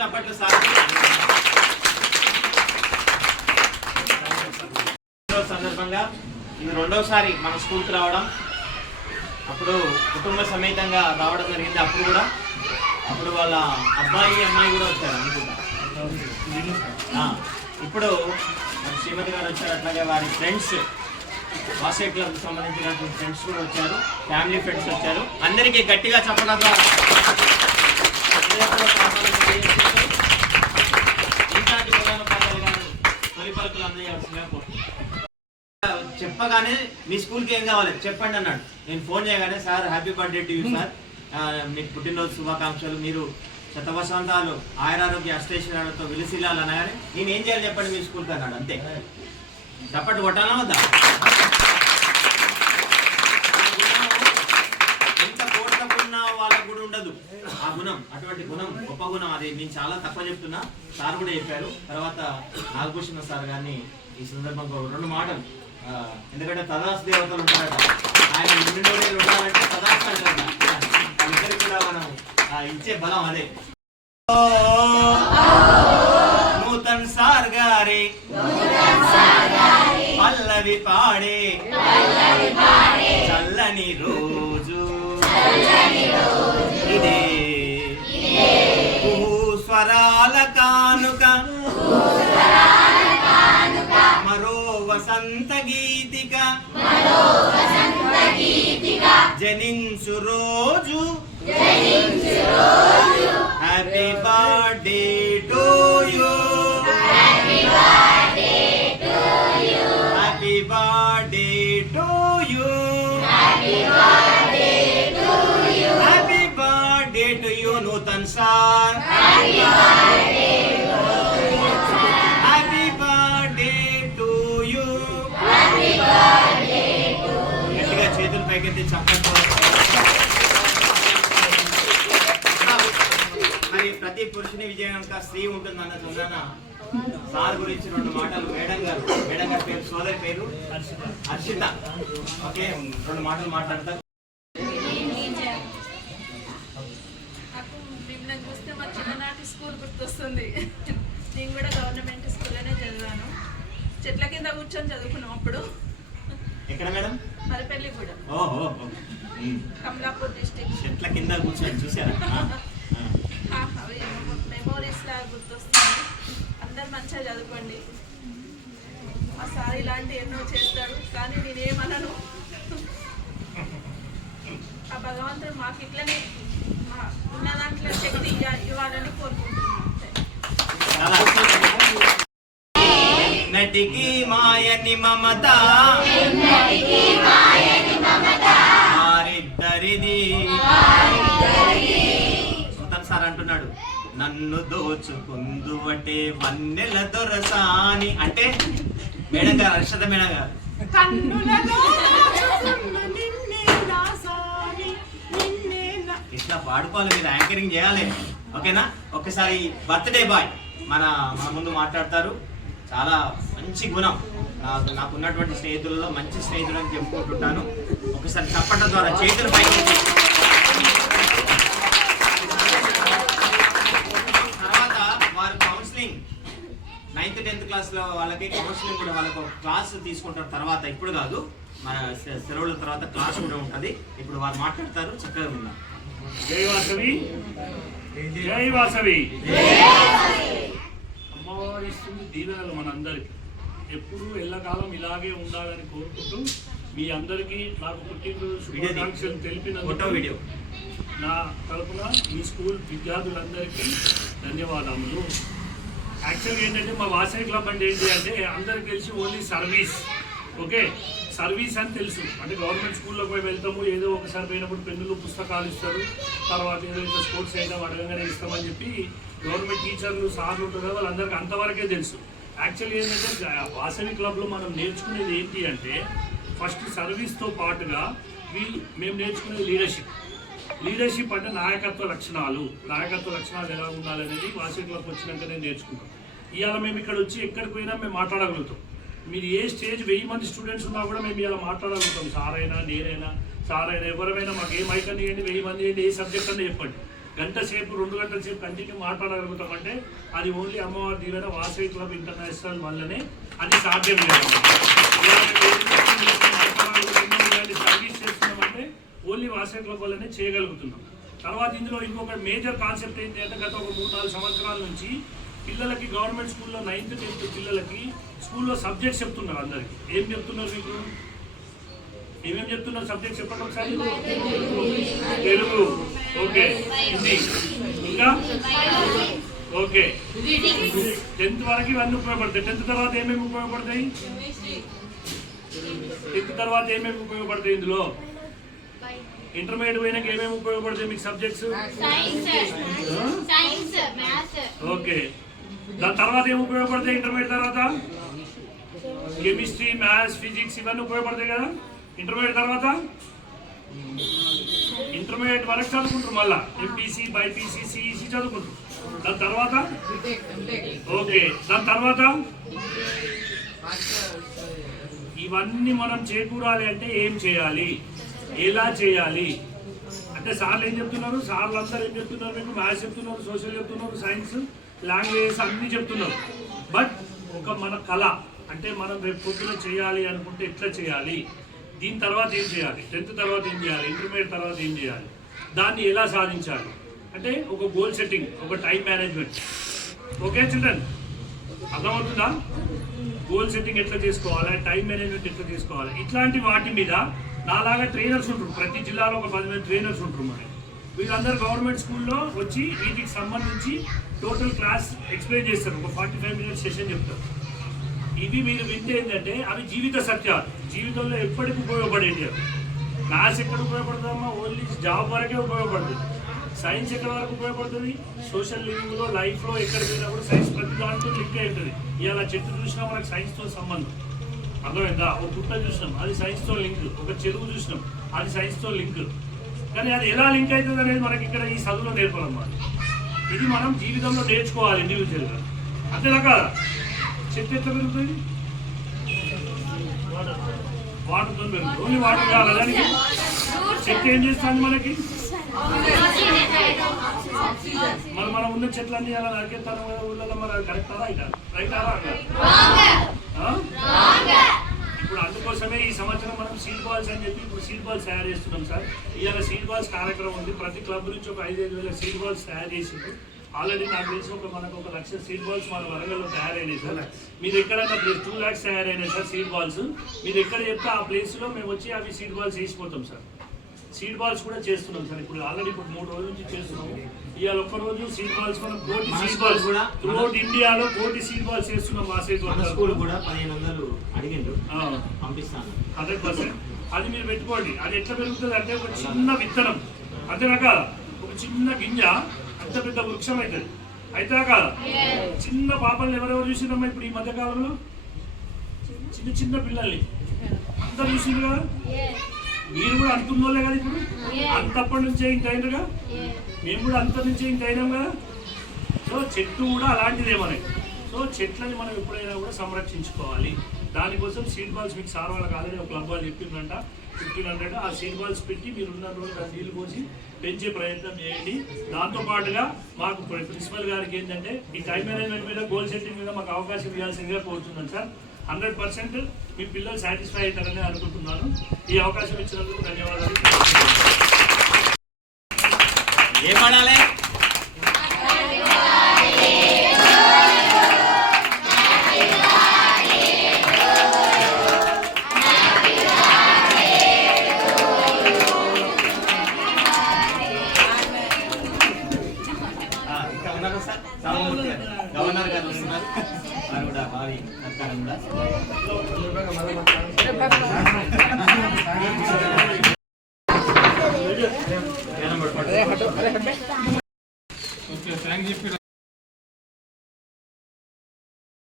చప్పట్లు సార్. సందర్భంగా ఇది రెండవసారి మన స్కూల్కి రావడం. అప్పుడు కుటుంబ సమేతంగా రావడం జరిగింది. అప్పుడు వాళ్ళ అబ్బాయి అమ్మాయి కూడా వచ్చారు అనుకుంటా. ఇప్పుడు శ్రీమతి గారు వచ్చారు. అట్లాగే వారి ఫ్రెండ్స్, వాసవి క్లబ్కి సంబంధించినటువంటి ఫ్రెండ్స్ కూడా వచ్చారు, ఫ్యామిలీ ఫ్రెండ్స్ వచ్చారు. అందరికీ గట్టిగా చెప్పడంలో ఇలాంటి ప్రధాన పాఠాలు కానీ తొలి పలుకులు అందజేయాల్సిందిగా చెప్పగానే మీ స్కూల్కి ఏం కావాలి చెప్పండి అన్నాడు. నేను ఫోన్ చేయగానే sir happy birthday to you sir, మీకు పుట్టినరోజు శుభాకాంక్షలు, మీరు శతవసంతాలు ఆయురారోగ్య అష్టైశ్వర్యాలతో విలిసిల్లాలి అనగానే నేను ఏం చేయాలి చెప్పండి మీ స్కూల్కి అన్నాడు. అంతే. చప్పటి కొట్టాలా వద్దా? ఎంత కోట్లకున్నా వాళ్ళకు కూడా ఉండదు ఆ గుణం. అటువంటి గుణం గొప్ప గుణం. అది నేను చాలా తక్కువ చెప్తున్నా, సార్ కూడా చెప్పారు. తర్వాత నాగభూషణ సార్ గారిని ఈ సందర్భంగా 2 మాటలు, ఎందుకంటే తదాస్ దేవతలు ఉంటారట, ఆయన 2 రోజులు ఉండాలంటే తదాస్ అంటారట. ఇద్దరికి కూడా మనం ఇచ్చే బలం అదే. నూతన్ సార్ గారి పల్లవి పాడే చల్లని రోజు ఇదే, స్వరాల కానుక మరో వసంత గీతిక జనించు రోజు, happy birthday to you, happy birthday to you, happy birthday to you Nutan sir, happy birthday to you. గట్టిగా చేతులు పైకెత్తి చప్పట్లు. మరి ప్రతి పురుషుని విజయం స్త్రీ ఉంటుందన్న చందన సార్ గురించి 2 మాటలు. మేడం గారు పేరు, సోదరి పేరు హర్షిత. ఓకే, 2 మాటలు మాట్లాడతారు. మిమ్మల్ని చూస్తే మా చిన్ననాటి స్కూల్ గుర్తొస్తుంది. నేను కూడా గవర్నమెంట్ స్కూల్లోనే చదివాను. చెట్ల కింద కూర్చొని చదువుకున్నాం అప్పుడు. ఎక్కడ మేడం? మరిపల్లి కూడా. ఓహో, కమలాపూర్ డిస్ట్రిక్ట్. చెట్ల కింద కూర్చొని చూసారా? మెమోరీస్ లాగా గుర్తొస్తుంది. అందరు మంచిగా చదువుకోండి. మా సార్ ఇలాంటి ఎన్నో చేస్తాడు, కానీ నేనేమనను. ఆ భగవంతుడు మాకు ఇట్లనే ఉన్న దాంట్లో శక్తి ఇవ్వాలని కోరుకుంటున్నాను. నటికి మాయని మమత వారిద్దరిది. సుతన్ సార్ అంటున్నాడు, నన్ను దోచుకుందువటే వన్నెల దొరసాని. అంటే మేడం గారు, హర్షద మేడం గారు, ఇట్లా పాడుకోవాలి, మీరు యాంకరింగ్ చేయాలి. ఓకేనా? ఒకసారి బర్త్డే బాయ్ మన ముందు మాట్లాడతారు. చాలా మంచి గుణం, నాకున్నటువంటి స్నేహితులలో మంచి స్నేహితులు అని చెప్పుకుంటుంటాను. ఒకసారి చప్పట్ల ద్వారా చేతులు పైకి. తర్వాత వారు కౌన్సిలింగ్ 9th 10th క్లాస్లో వాళ్ళకి కౌన్సిలింగ్ కూడా వాళ్ళకు క్లాస్ తీసుకుంటారు. తర్వాత ఇప్పుడు కాదు, మన సెలవుల తర్వాత క్లాస్ కూడా ఉంటుంది. ఇప్పుడు వారు మాట్లాడతారు, చక్కగా ఉన్నారు. జై వాసవి, జై వాసవి. అమ్మవారి ఇస్తుంది దీవెనలు మనందరికీ. ఎప్పుడూ ఎల్లకాలం ఇలాగే ఉండాలని కోరుకుంటూ మీ అందరికీ నాకు పుట్టినరోజు శుభాకాంక్షలు తెలిపినందుకు నా తరపున మీ స్కూల్ విద్యార్థులందరికీ ధన్యవాదములు. యాక్చువల్గా ఏంటంటే మా వాసవి క్లబ్ అంటే ఏంటి అంటే అందరికి తెలిసి ఓన్లీ సర్వీస్. ఓకే, సర్వీస్ అని తెలుసు. అంటే గవర్నమెంట్ స్కూల్లోకి పోయి వెళ్తాము, ఏదో ఒకసారి పోయినప్పుడు పెన్నులు పుస్తకాలు ఇస్తారు, తర్వాత ఏదో ఇంకా స్పోర్ట్స్ అయినా అడగగానే ఇస్తామని చెప్పి గవర్నమెంట్ టీచర్లు సార్లు ఉంటారు కదా, వాళ్ళందరికీ అంతవరకే తెలుసు. యాక్చువల్గా ఏంటంటే వాసవి క్లబ్లో మనం నేర్చుకునేది ఏంటి అంటే ఫస్ట్ సర్వీస్తో పాటుగా మేము నేర్చుకునేది లీడర్షిప్ అంటే నాయకత్వ లక్షణాలు ఎలా ఉండాలనేది వాసవి క్లబ్ వచ్చినాకనే నేర్చుకుంటాం. ఇవాళ మేము ఇక్కడ వచ్చి ఎక్కడికి పోయినా మేము మాట్లాడగలుగుతాం. మీరు ఏ స్టేజ్ 1000 మంది స్టూడెంట్స్ ఉన్నా కూడా మేము ఇలా మాట్లాడగలుగుతాం. సార్ అయినా నేనైనా ఎవరైనా మాకు ఏ మైక్ అని ఇవ్వండి, 1000 మంది ఏంటి, ఏ సబ్జెక్ట్ అని చెప్పండి. గంట సేపు 2 గంటల సేపు కంటిన్యూ మాట్లాడగలుగుతామంటే అది ఓన్లీ అమ్మవారి దీవెన వాసవి క్లబ్ ఇంటర్నేషనల్ వల్లనే అది సాధ్యం లేదు. సర్వీస్ చేస్తున్నామంటే ఓన్లీ వాసవి క్లబ్ వల్లనే చేయగలుగుతున్నాం. తర్వాత ఇందులో ఇంకొక మేజర్ కాన్సెప్ట్ ఏంటి అంటే గత ఒక 3-4 సంవత్సరాల నుంచి పిల్లలకి గవర్నమెంట్ స్కూల్లో 9th 10th పిల్లలకి స్కూల్లో సబ్జెక్ట్స్ చెప్తున్నారు. అందరికి ఏం చెప్తున్నారు? మీకు ఏమేమి చెప్తున్నారు సబ్జెక్ట్స్ చెప్పండి ఒకసారి. తెలుగు, ఓకే, హిందీ, ఇంకా ఓకే. 10th వరకు ఇవన్నీ ఉపయోగపడతాయి. 10th తర్వాత ఏమేమి ఉపయోగపడతాయి? 10th తర్వాత ఏమేమి ఉపయోగపడతాయి ఇందులో? ఇంటర్మీడియట్ పోయినాక ఏమేమి ఉపయోగపడతాయి మీకు సబ్జెక్ట్స్? ఓకే. దాని తర్వాత ఏమి ఉపయోగపడతాయి ఇంటర్మీడియట్ తర్వాత? కెమిస్ట్రీ, మ్యాథ్స్, ఫిజిక్స్ ఇవన్నీ ఉపయోగపడతాయి కదా ఇంటర్మీడియట్ తర్వాత. ఇంటర్మీడియట్ వరకు చదువుకుంటారు, మళ్ళా ఎంపీసీ, బైపీసీ, సిఈసీ చదువుకుంటారు. దాని తర్వాత ఓకే. దాని తర్వాత ఇవన్నీ మనం చేకూరాలి అంటే ఏం చేయాలి, ఎలా చేయాలి అంటే సార్లు ఏం చెప్తున్నారు? సార్లు అందరూ ఏం చెప్తున్నారు? మీకు మ్యాథ్స్ చెప్తున్నారు, సోషల్ చెప్తున్నారు, సైన్స్, లాంగ్వేజెస్ అన్నీ చెప్తున్నారు. బట్ ఒక మన కళ అంటే మనం రేపు పొద్దున చేయాలి అనుకుంటే ఎట్లా చేయాలి, దీని తర్వాత ఏం చేయాలి, 10th తర్వాత ఏం చేయాలి, ఇంటర్మీడియట్ తర్వాత ఏం చేయాలి, దాన్ని ఎలా సాధించాలి అంటే ఒక గోల్ సెట్టింగ్, ఒక టైం మేనేజ్మెంట్. ఓకే చిల్డ్రన్, అర్థమవుతుందా? గోల్ సెట్టింగ్ ఎట్లా చేసుకోవాలి, టైం మేనేజ్మెంట్ ఎట్లా చేసుకోవాలి, ఇట్లాంటి వాటి మీద నాలాగా ట్రైనర్స్ ఉంటారు. ప్రతి జిల్లాలో ఒక 10 మంది ట్రైనర్స్ ఉంటారు. మరి వీళ్ళందరూ గవర్నమెంట్ స్కూల్లో వచ్చి వీటికి సంబంధించి టోటల్ క్లాస్ ఎక్స్ప్లెయిన్ చేస్తారు. ఒక 45 minutes సెషన్ చెప్తారు. ఇవి మీరు వింటే ఏంటంటే అవి జీవిత సత్యాలు, జీవితంలో ఎప్పటికీ ఉపయోగపడేవి. మ్యాథ్స్ ఎక్కడ ఉపయోగపడుతుందమ్మా? ఓన్లీ జాబ్ వరకే ఉపయోగపడుతుంది. సైన్స్ ఎక్కడ వరకు ఉపయోగపడుతుంది? సోషల్ లివింగ్లో, లైఫ్లో ఎక్కడ పోయినప్పుడు సైన్స్ ప్రతి దాంట్లో లింక్ అయి ఉంటుంది. ఇలా చెట్టు చూసినా మనకు సైన్స్తో సంబంధం, అర్థమైందా? ఒక పుట్ట చూసినాం, అది సైన్స్తో లింక్. ఒక చెరువు చూసినాం, అది సైన్స్తో లింక్. కానీ అది ఎలా లింక్ అవుతుంది అనేది మనకి ఇక్కడ ఈ చదువులో నేర్పాలన్నమాట. ఇది మనం జీవితంలో నేర్చుకోవాలి ఇండివిజువల్గా. అంతేనా కాదా? చెట్టు ఎట్లా పెరుగుతుంది? వాటర్తో పెరుగుతుంది. ఓన్లీ వాటర్ కావాలి దానికి. చెట్టు ఏం చేస్తుంది మనకి? మరి మనం ఉన్న చెట్లన్నీ అలా నరికేస్తాను కదా ఊళ్ళలో. మరి అది కరెక్టా? రైటా? ఇప్పుడు అందుకోసమే ఈ సంవత్సరం మనం సీడ్ బాల్స్ అని చెప్పి ఇప్పుడు సీడ్ బాల్స్ తయారు చేస్తున్నాం సార్. ఇవాళ సీడ్ బాల్స్ కార్యక్రమం ఉంది. ప్రతి క్లబ్ నుంచి ఒక 5-5 వేల సీడ్ బాల్స్ తయారు చేసిండ్రు. ఆల్రెడీ నాకు తెలిసి మనకు 1 లక్ష సీడ్ బాల్స్ మన వరంగల్లో తయారైనాయి సార్. మీరు ఎక్కడైనా 2 lakhs తయారైనాయి సార్ సీడ్ బాల్స్. మీరు ఎక్కడ చెప్తే ఆ ప్లేస్లో మేము వచ్చి అవి సీడ్ బాల్స్ వేసిపోతాం సార్. సీడ్ బాల్స్ కూడా చేస్తున్నాం సార్. ఇప్పుడు ఆల్రెడీ 3 రోజుల నుంచి చేస్తున్నాము. ఇవాళ ఒక్క రోజు సీడ్ బాల్స్ మనం 1 సీడ్ బాల్స్ కూడా త్రూఅవుట్ ఇండియాలో 1 సీడ్ బాల్స్ చేస్తున్నాం. స్కూల్ కూడా 1500 అడిగిండ్రు, పంపిస్తాను 100%. అది మీరు పెట్టుకోండి. అది ఎట్లా పెరుగుతుంది అంటే ఒక చిన్న విత్తనం, అంతేనాక ఒక చిన్న గింజ అంత పెద్ద వృక్షం అవుతుంది. అయితే కాదా? చిన్న పాపల్ని ఎవరెవరు చూసినామా ఇప్పుడు ఈ మధ్య కాలంలో? చిన్న చిన్న పిల్లల్ని అందరు చూసిండ్రు కదా. మీరు కూడా అంటున్నోళ్ళే కదా. ఇప్పుడు అంతప్పటి నుంచే ఇంత అయినగా, మేము కూడా అంత నుంచే ఇంత అయినాం కదా. సో చెట్టు కూడా అలాంటిదే మనకి. సో చెట్లని మనం ఎప్పుడైనా కూడా సంరక్షించుకోవాలి. దానికోసం సీడ్ బాల్స్ మీకు సార్ వాళ్ళకి ఆల్రెడీ ఒక క్లబ్ వాళ్ళు చెప్పిందంట 1500. ఆ సీడ్ బాల్స్ పెట్టి మీరు ఉన్న రోజు దాన్ని నీళ్ళు పోసి పెంచే ప్రయత్నం చేయండి. దాంతోపాటుగా మాకు ప్రిన్సిపల్ గారికి ఏంటంటే ఈ టైం మేనేజ్మెంట్ మీద, గోల్ సెట్టింగ్ మీద మాకు అవకాశం ఇవ్వాల్సిందిగా కోరుతున్నాను సార్. 100% మీ పిల్లలు సాటిస్ఫై అవుతారని అనుకుంటున్నాను. ఈ అవకాశం ఇచ్చినందుకు ధన్యవాదాలు. ఏమడాలి? గవర్నర్ గారు వస్తున్నారు. వారు కూడా భారీ సత్కారం కూడా